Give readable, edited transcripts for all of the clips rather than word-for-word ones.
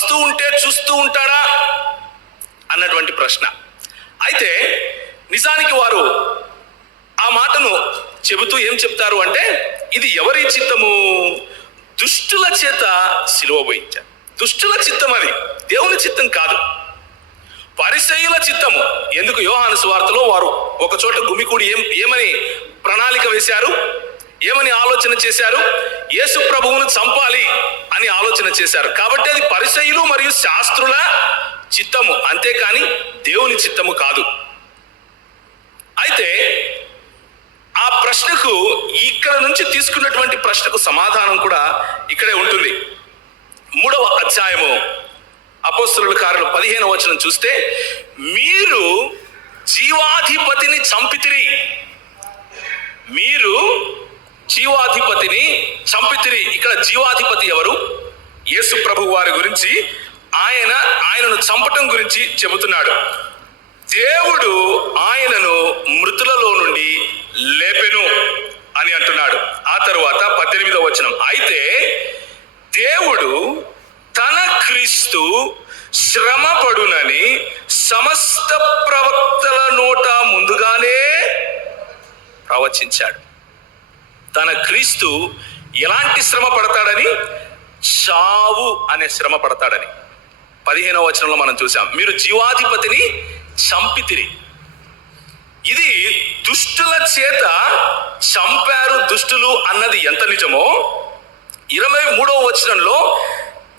వస్తూ ఉంటే చూస్తూ ఉంటాడా అన్నటువంటి ప్రశ్న. అయితే నిజానికి వారు ఆ మాటను చెబుతూ ఏం చెప్తారు అంటే, ఇది ఎవరి చిత్తము? దుష్టుల చేత సిలువ వేయించారు. దుష్టుల చిత్తం, అది దేవుని చిత్తం కాదు, పరిసయ్యుల చిత్తము. ఎందుకు? యోహాను సువార్తలో వారు ఒక చోట గుమికూడి ఏమని ప్రణాళిక వేశారు, ఏమని ఆలోచన చేశారు? యేసు ప్రభువును చంపాలి అని ఆలోచన చేశారు. కాబట్టి అది పరిసయ్యులు మరియు శాస్త్రుల చిత్తము, అంతేకాని దేవుని చిత్తము కాదు. అయితే ఆ ప్రశ్నకు, ఇక్కడ నుంచి తీసుకున్నటువంటి ప్రశ్నకు సమాధానం కూడా ఇక్కడే ఉంటుంది. 3వ అధ్యాయము అపోస్తలుల కార్యాలు 15వ వచనం చూస్తే, మీరు జీవాధిపతిని చంపితిరి, మీరు జీవాధిపతిని చంపితిరి. ఇక్కడ జీవాధిపతి ఎవరు? యేసు ప్రభు వారి గురించి, ఆయనను చంపటం గురించి చెబుతున్నాడు. దేవుడు ఆయనను మృతులలో నుండి లేపెను అని అంటున్నాడు. ఆ తరువాత 18వ వచనం, అయితే దేవుడు తన క్రీస్తు శ్రమపడునని సమస్త ప్రవక్తల నోట ముందుగానే ప్రవచించాడు. తన క్రీస్తు ఎలాంటి శ్రమ పడతాడని? చావు అనే శ్రమ పడతాడని 15వ వచనంలో మనం చూసాం. మీరు జీవాధిపతిని చంపితిరి. ఇది దుష్టుల చేత చంపారు దుష్టులు అన్నది ఎంత నిజమో, 23వ వచనంలో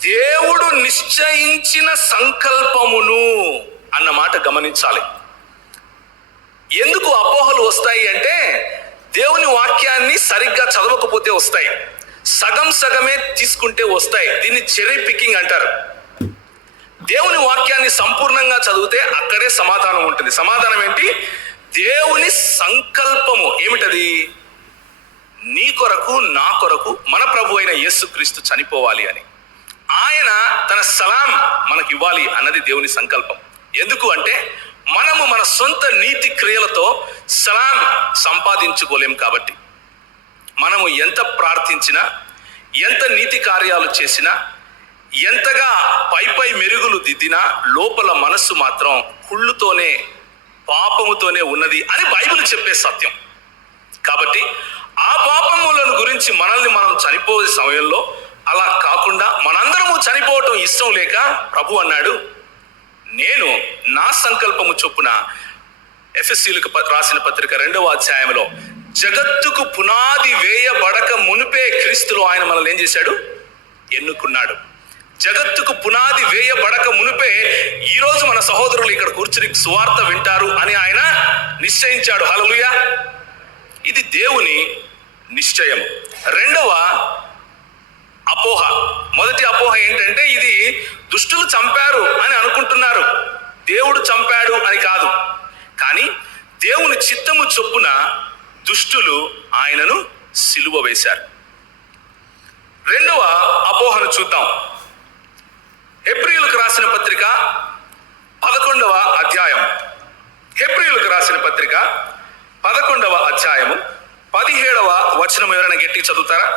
దేవుడు నిశ్చయించిన సంకల్పమును అన్న మాట గమనించాలి. ఎందుకు అపోహలు వస్తాయి అంటే, దేవుని వాక్యాన్ని సరిగ్గా చదవకపోతే వస్తాయి, సగం సగమే తీసుకుంటే వస్తాయి. దీన్ని చెరీ పికింగ్ అంటారు. దేవుని వాక్యాన్ని సంపూర్ణంగా చదివితే అక్కడే సమాధానం ఉంటుంది. సమాధానం ఏంటి? దేవుని సంకల్పము ఏమిటది? నీ కొరకు, నా కొరకు మన ప్రభు అయిన యేసుక్రీస్తు చనిపోవాలి అని, ఆయన తన సలాం మనకి ఇవ్వాలి అన్నది దేవుని సంకల్పం. ఎందుకు అంటే, మనము మన సొంత నీతి క్రియలతో సలాం సంపాదించుకోలేం. కాబట్టి మనము ఎంత ప్రార్థించినా, ఎంత నీతి కార్యాలు చేసినా, ఎంతగా పై మెరుగులు దిద్దినా, లోపల మనస్సు మాత్రం కుళ్ళుతోనే, పాపముతోనే ఉన్నది అని బైబిల్ చెప్పే సత్యం. కాబట్టి ఆ పాపములను గురించి మనల్ని మనం చనిపోయే సమయంలో అలా కాకుండా, మనందరము చనిపోవటం ఇష్టం లేక ప్రభు అన్నాడు, నేను నా సంకల్పము చొప్పున, ఎఫెసీయులకు రాసిన పత్రిక 2వ అధ్యాయంలో, జగత్తుకు పునాది వేయబడక మునిపే క్రీస్తులో ఆయన మనల్ని ఏం చేశాడు? ఎన్నుకున్నాడు. జగత్తుకు పునాది వేయబడక మునిపే ఈరోజు మన సహోదరులు ఇక్కడ కూర్చుని సువార్త వింటారు అని ఆయన నిశ్చయించాడు. హల్లెలూయా! ఇది దేవుని నిశ్చయం. 2వ అపోహ, మొదటి అపోహ ఏంటంటే, ఇది దుష్టులు చంపారు అని అనుకుంటున్నారు, దేవుడు చంపాడు అని కాదు. కానీ దేవుని చిత్తము చొప్పున దుష్టులు ఆయనను సిలువ వేశారు. 2వ అపోహను చూద్దాం. హెబ్రీయులకు రాసిన పత్రిక 11వ అధ్యాయం, హెబ్రీయులకు రాసిన పత్రిక 11వ అధ్యాయము 17వ వచనం ఎవరైనా గట్టి చదువుతారా?